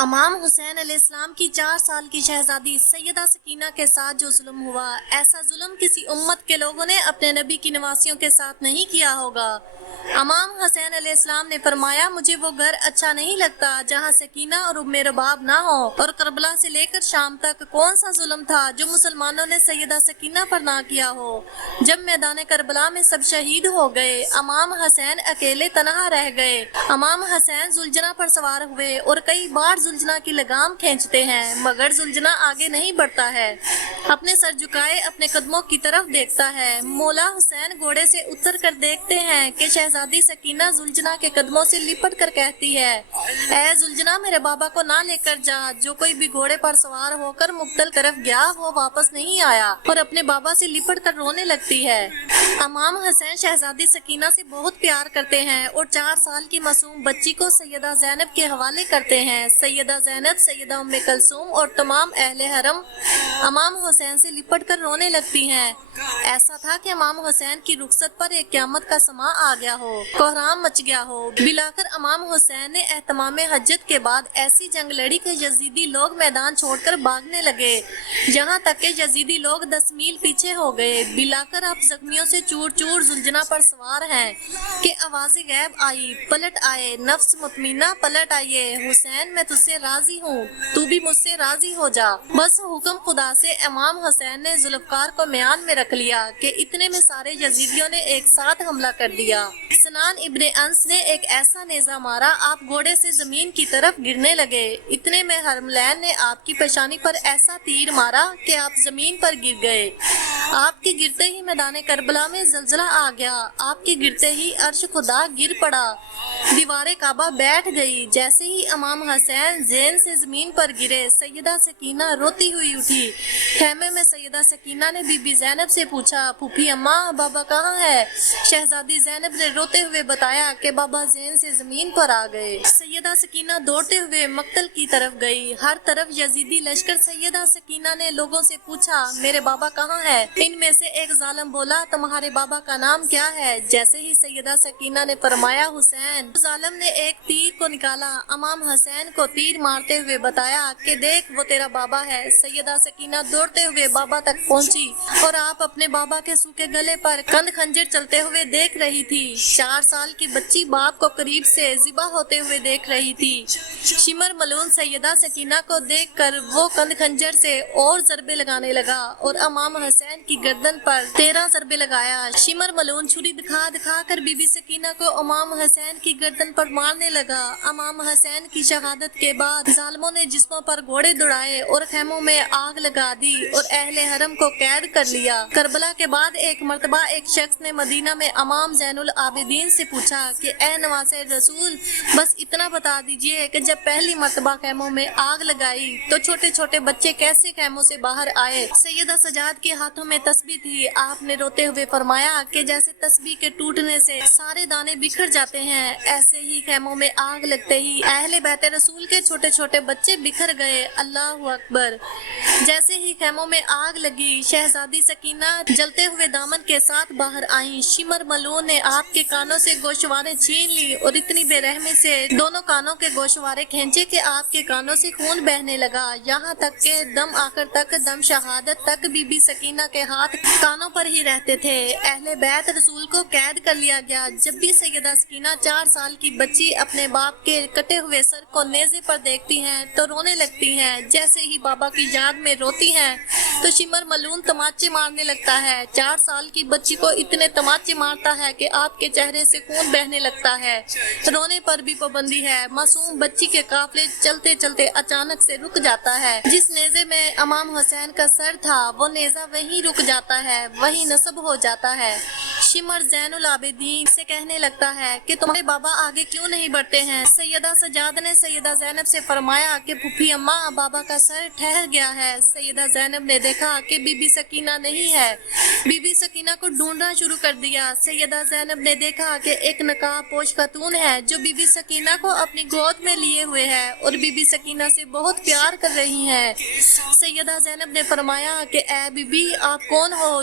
امام حسین علیہ السلام کی 4 سال کی شہزادی سیدہ سکینہ کے ساتھ جو ظلم ہوا، ایسا ظلم کسی امت کے لوگوں نے اپنے نبی کی نواسیوں کے ساتھ نہیں کیا ہوگا۔ امام حسین علیہ السلام نے فرمایا، مجھے وہ گھر اچھا نہیں لگتا جہاں سکینہ اور ام رباب نہ ہو۔ اور کربلا سے لے کر شام تک کون سا ظلم تھا جو مسلمانوں نے سیدہ سکینہ پر نہ کیا ہو۔ جب میدان کربلا میں سب شہید ہو گئے، امام حسین اکیلے تنہا رہ گئے۔ امام حسین زلجنہ پر سوار ہوئے اور کئی بار زلجنہ کی لگام کھینچتے ہیں، مگر زلجنہ آگے نہیں بڑھتا ہے، اپنے سر جھکائے اپنے قدموں کی طرف دیکھتا ہے۔ مولا حسین گھوڑے سے اتر کر دیکھتے ہیں کہ شہزادی سکینہ زلجنہ کے قدموں سے لپٹ کر کہتی ہے، اے زلجنہ، میرے بابا کو نہ لے کر جا۔ جو کوئی بھی گھوڑے پر سوار ہو کر مقتل طرف گیا وہ واپس نہیں آیا، اور اپنے بابا سے لپٹ کر رونے لگتی ہے۔ امام حسین شہزادی سکینہ سے بہت پیار کرتے ہیں اور 4 سال کی معصوم بچی کو سیدہ زینب کے حوالے کرتے ہیں۔ سیدہ زینب، سیدہ ام کلثوم اور تمام اہل حرم امام حسین سے لپٹ کر رونے لگتی ہیں۔ ایسا تھا کہ امام حسین کی رخصت پر ایک قیامت کا سماں آ گیا ہو، کوہرام مچ گیا ہو۔ بلاخر امام حسین نے اہتمام حجت کے بعد ایسی جنگ لڑی کہ یزیدی لوگ میدان چھوڑ کر بھاگنے لگے، یہاں تک کہ یزیدی لوگ 10 میل پیچھے ہو گئے۔ بلاخر اب زخمیوں سے چور چور زلجنہ پر سوار ہیں کہ آواز غیب آئی، پلٹ آئے، نفس مطمئنہ پلٹ آئیے، حسین میں تجھ سے راضی ہوں، تو بھی مجھ سے راضی ہو جا۔ بس حکم خدا سے امام حسین نے ذوالفقار کو میان میں رکھ لیا کہ اتنے میں سارے یزیدیوں نے ایک ساتھ حملہ کر دیا۔ سنان ابن انس نے ایک ایسا نیزہ مارا، آپ گھوڑے سے زمین کی طرف گرنے لگے۔ اتنے میں حرملین نے آپ کی پیشانی پر ایسا تیر مارا کہ آپ زمین پر گر گئے۔ آپ کے گرتے ہی میدان کربلا میں زلزلہ آ گیا، آپ کے گرتے ہی عرش خدا گر پڑا، دیوار کعبہ بیٹھ گئی۔ جیسے ہی امام حسین زین سے زمین پر گرے، سیدہ سکینہ روتی ہوئی اٹھی۔ خیمے میں سیدہ سکینہ نے بی بی زینب سے پوچھا، پھوپھی اماں، بابا کہاں ہے؟ شہزادی زینب نے روتے ہوئے بتایا کہ بابا زین سے زمین پر آ گئے۔ سیدہ سکینہ دوڑتے ہوئے مقتل کی طرف گئی۔ ہر طرف یزیدی لشکر۔ سیدہ سکینہ نے لوگوں سے پوچھا، میرے بابا کہاں ہے؟ ان میں سے ایک ظالم بولا، تمہارے بابا کا نام کیا ہے؟ جیسے ہی سیدہ سکینہ نے فرمایا حسین، ظالم نے ایک تیر کو نکالا، امام حسین کو تیر مارتے ہوئے بتایا کہ دیکھ وہ تیرا بابا ہے۔ سیدہ سکینہ دوڑتے ہوئے بابا تک پہنچی اور آپ اپنے بابا کے سوکھے گلے پر کند خنجر چلتے ہوئے دیکھ رہی تھی۔ 4 سال کی بچی باپ کو قریب سے ذبح ہوتے ہوئے دیکھ رہی تھی۔ شمر ملعون سیدہ سکینہ کو دیکھ کر وہ کند خنجر سے اور ضربے لگانے لگا اور امام حسین کی گردن پر 13 ضربے لگایا۔ شمر ملعون چھری دکھا دکھا کر بی بی سکینہ کو امام حسین کی گردن پر مارنے لگا۔ امام حسین کی شہادت کے بعد ظالموں نے جسموں پر گھوڑے دوڑائے اور خیموں میں آگ لگا دی اور اہل حرم کو قید کر لیا۔ کربلا کے بعد ایک مرتبہ ایک شخص نے مدینہ میں امام زین العابدین سے پوچھا کہ اے نواسے رسول، بس اتنا بتا دیجئے کہ جب پہلی مرتبہ خیموں میں آگ لگائی تو چھوٹے چھوٹے بچے کیسے خیموں سے باہر آئے؟ سیدہ سجاد کے ہاتھوں میں تسبیح تھی، آپ نے روتے ہوئے فرمایا کہ جیسے تسبیح کے ٹوٹنے سے سارے دانے بکھر جاتے ہیں، ایسے ہی خیموں میں آگ لگتے ہی اہل بیت رسول کے چھوٹے چھوٹے بچے بکھر گئے۔ اللہ اکبر۔ جیسے ہی خیموں میں آگ لگی، شہزادی سکینہ جلتے ہوئے دامن کے ساتھ باہر آئیں۔ شمر ملعون نے آپ کے کانوں سے گوشوارے چھین لی اور اتنی بے رحمی سے دونوں کانوں کے گوشوارے کھینچے کہ آپ کے کانوں سے خون بہنے لگا، یہاں تک کہ دم آخر تک، دم شہادت تک بی بی سکینہ کے ہاتھ کانوں پر ہی رہتے تھے۔ اہل بیت رسول کو قید کر لیا گیا۔ جب بھی سیدہ سکینہ 4 سال کی بچی اپنے باپ کے کٹے ہوئے سر کو نیزے پر دیکھتی ہیں تو رونے لگتی ہیں۔ جیسے ہی بابا کی یاد میں روتی ہیں تو شمر ملعون تماچے مارنے لگتا ہے۔ 4 سال کی بچی کو اتنے تماچے مارتا ہے کہ آپ کے چہرے سے خون بہنے لگتا ہے۔ رونے پر بھی پابندی ہے۔ معصوم بچی کے قافلے چلتے چلتے اچانک سے رک جاتا ہے۔ جس نیزے میں امام حسین کا سر تھا وہ نیزہ وہیں رک جاتا ہے، وہیں نصب ہو جاتا ہے۔ شمر زین العابدین سے کہنے لگتا ہے کہ تمہارے بابا آگے کیوں نہیں بڑھتے ہیں؟ سیدہ سجاد نے سیدہ زینب سے فرمایا کہ پھوپھی اماں، بابا کا سر ٹھہر گیا ہے۔ سیدہ زینب نے دیکھا کہ بی بی سکینہ نہیں ہے، بی بی سکینہ کو ڈھونڈنا شروع کر دیا۔ سیدہ زینب نے دیکھا کہ ایک نقاب پوش خاتون ہے جو بی بی سکینہ کو اپنی گود میں لیے ہوئے ہے اور بی بی سکینہ سے بہت پیار کر رہی ہیں۔ سیدہ زینب نے فرمایا کہ اے بی بی، آپ کون ہو؟